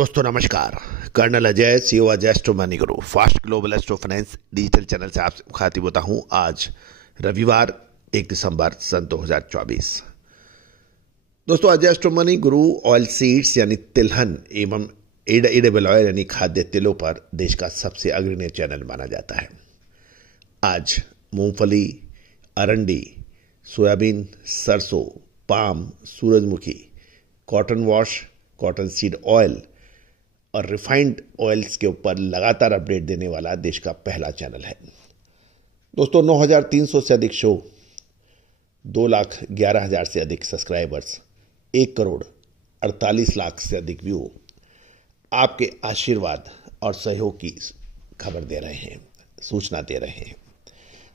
दोस्तों नमस्कार। Colonel Ajay, CEO Ajay astro money guru, fast global astro finance digital channel से आपसे मुखातिब होता हूं। आज रविवार 1 दिसंबर सन 2024। दोस्तों, अजय एस्ट्रो मनी गुरु ऑयल सीड्स यानी तिलहन एवं एडिबल ऑयल यानी खाद्य तेलों पर देश का सबसे अग्रणी चैनल माना जाता है। आज मूंगफली, अरंडी, सोयाबीन, सरसों, पाम, सूरजमुखी, cotton wash, cotton seed oil और रिफाइंड ऑयल्स के ऊपर लगातार अपडेट देने वाला देश का पहला चैनल है। दोस्तों, 9,300 से अधिक शो, 2,11,000 से अधिक सब्सक्राइबर्स, 1 करोड़ 48 लाख से अधिक व्यू आपके आशीर्वाद और सहयोग की खबर दे रहे हैं, सूचना दे रहे हैं।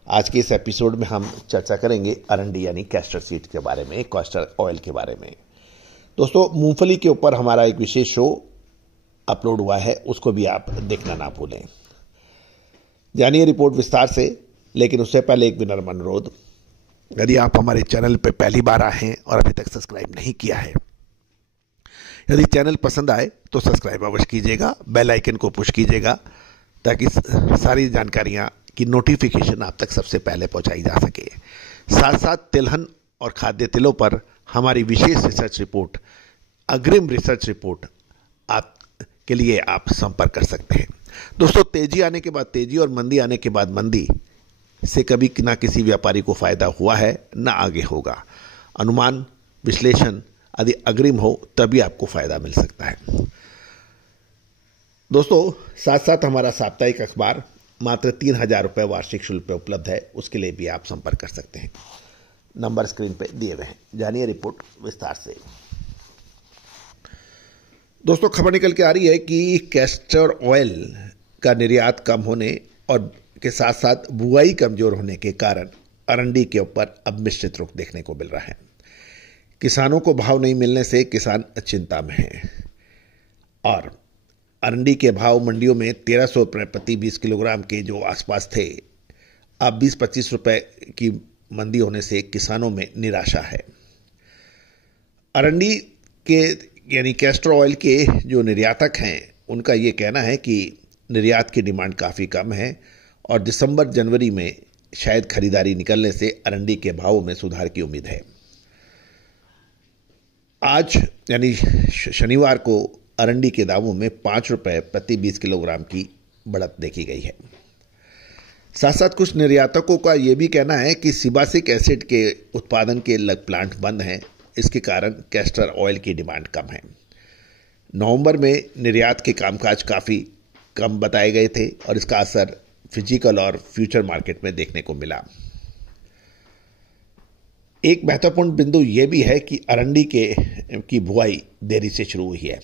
आज के इस एपिसोड में हम चर्चा करेंगे अरंडी यानी कैस्टर सीड के बारे में, कैस्टर ऑयल के बारे में। दोस्तों, मूंगफली के ऊपर हमारा एक विशेष शो अपलोड हुआ है, उसको भी आप देखना ना भूलें। जानिए रिपोर्ट विस्तार से, लेकिन उससे पहले एक विनम्र अनुरोध। यदि आप हमारे चैनल पर पहली बार आए हैं और अभी तक सब्सक्राइब नहीं किया है, यदि चैनल पसंद आए तो सब्सक्राइब अवश्य कीजिएगा, बेल आइकन को पुश कीजिएगा ताकि सारी जानकारियां की नोटिफिकेशन आप तक सबसे पहले पहुंचाई जा सके। साथ साथ तिलहन और खाद्य तेलों पर हमारी विशेष रिसर्च रिपोर्ट, अग्रिम रिसर्च रिपोर्ट आप के लिए आप संपर्क कर सकते हैं। दोस्तों, तेजी आने के बाद तेजी और मंदी आने के बाद मंदी से कभी ना किसी व्यापारी को फायदा हुआ है ना आगे होगा। अनुमान विश्लेषण यदि अग्रिम हो तभी आपको फायदा मिल सकता है। दोस्तों, साथ साथ हमारा साप्ताहिक अखबार मात्र 3,000 रुपये वार्षिक शुल्क पे उपलब्ध है, उसके लिए भी आप संपर्क कर सकते हैं। नंबर स्क्रीन पे दिए हुए हैं। जानिए रिपोर्ट विस्तार से। दोस्तों, खबर निकल के आ रही है कि कैस्टर ऑयल का निर्यात कम होने और के साथ साथ बुआई कमजोर होने के कारण अरंडी के ऊपर अब मिश्रित रुख देखने को मिल रहा है। किसानों को भाव नहीं मिलने से किसान चिंता में हैं और अरंडी के भाव मंडियों में 1,300 रुपये प्रति 20 किलोग्राम के जो आसपास थे, अब 20-25 रुपये की मंदी होने से किसानों में निराशा है। अरंडी के यानी कैस्टर ऑयल के जो निर्यातक हैं, उनका ये कहना है कि निर्यात की डिमांड काफ़ी कम है और दिसंबर जनवरी में शायद खरीदारी निकलने से अरंडी के भावों में सुधार की उम्मीद है। आज यानी शनिवार को अरंडी के दामों में 5 रुपये प्रति 20 किलोग्राम की बढ़त देखी गई है। साथ साथ कुछ निर्यातकों का यह भी कहना है कि सिबासिक एसिड के उत्पादन के प्लांट बंद हैं, इसके कारण कैस्टर ऑयल की डिमांड कम है। नवंबर में निर्यात के कामकाज काफ़ी कम बताए गए थे और इसका असर फिजिकल और फ्यूचर मार्केट में देखने को मिला। एक महत्वपूर्ण बिंदु यह भी है कि अरंडी की बुआई देरी से शुरू हुई है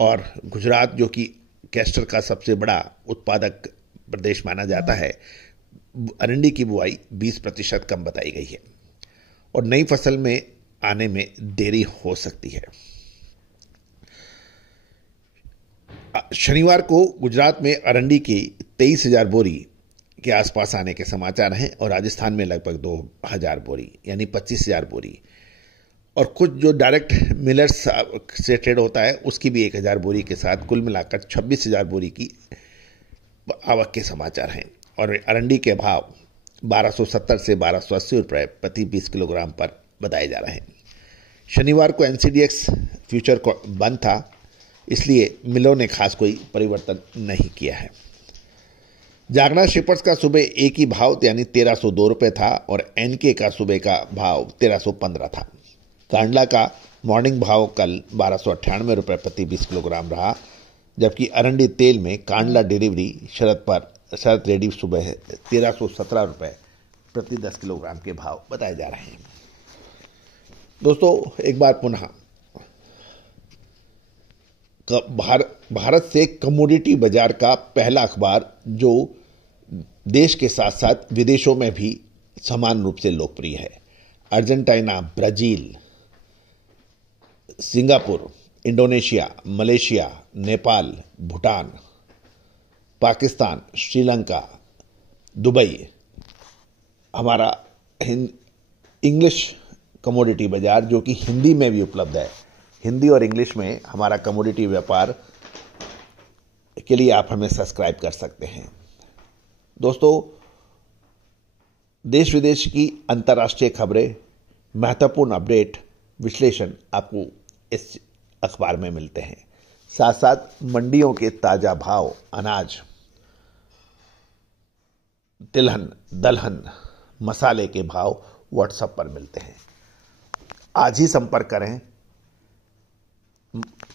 और गुजरात, जो कि कैस्टर का सबसे बड़ा उत्पादक प्रदेश माना जाता है, अरंडी की बुआई 20% कम बताई गई है और नई फसल में आने में देरी हो सकती है। शनिवार को गुजरात में अरंडी की 23,000 बोरी के आसपास आने के समाचार हैं और राजस्थान में लगभग 2,000 बोरी यानी 25,000 बोरी और कुछ जो डायरेक्ट मिलर्स से ट्रेड होता है उसकी भी 1,000 बोरी के साथ कुल मिलाकर 26,000 बोरी की आवक के समाचार हैं और अरंडी के भाव 1,270 से 1,280 रुपये प्रति 20 किलोग्राम पर बताए जा रहे हैं। शनिवार को एनसीडीएक्स फ्यूचर बंद था, इसलिए मिलों ने खास कोई परिवर्तन नहीं किया है। जागना शिपर्स का सुबह एक ही भाव यानी 1,302 रुपये था और एनके का सुबह का भाव 1,315 था। कांडला का मॉर्निंग भाव कल 1,298 रुपये प्रति 20 किलोग्राम रहा, जबकि अरंडी तेल में कांडला डिलीवरी शरद रेडी सुबह 1,317 रुपये प्रति 10 किलोग्राम के भाव बताए जा रहे हैं। दोस्तों, एक बार पुनः भारत से कमोडिटी बाजार का पहला अखबार जो देश के साथ साथ विदेशों में भी समान रूप से लोकप्रिय है। Argentina, Brazil, Singapore, Indonesia, Malaysia, Nepal, Bhutan, Pakistan, Sri Lanka, Dubai, हमारा इंग्लिश कमोडिटी बाजार जो कि हिंदी में भी उपलब्ध है। हिंदी और इंग्लिश में हमारा कमोडिटी व्यापार के लिए आप हमें सब्सक्राइब कर सकते हैं। दोस्तों, देश विदेश की अंतर्राष्ट्रीय खबरें, महत्वपूर्ण अपडेट, विश्लेषण आपको इस अखबार में मिलते हैं। साथ साथ मंडियों के ताजा भाव, अनाज, तिलहन, दलहन, मसाले के भाव व्हाट्सएप पर मिलते हैं। आज ही संपर्क करें।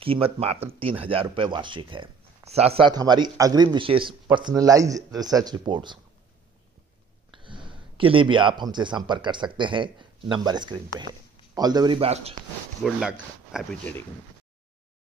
कीमत मात्र 3,000 रुपये वार्षिक है। साथ साथ हमारी अग्रिम विशेष पर्सनलाइज रिसर्च रिपोर्ट्स के लिए भी आप हमसे संपर्क कर सकते हैं। नंबर स्क्रीन पे है। All the very best, good luck, happy trading.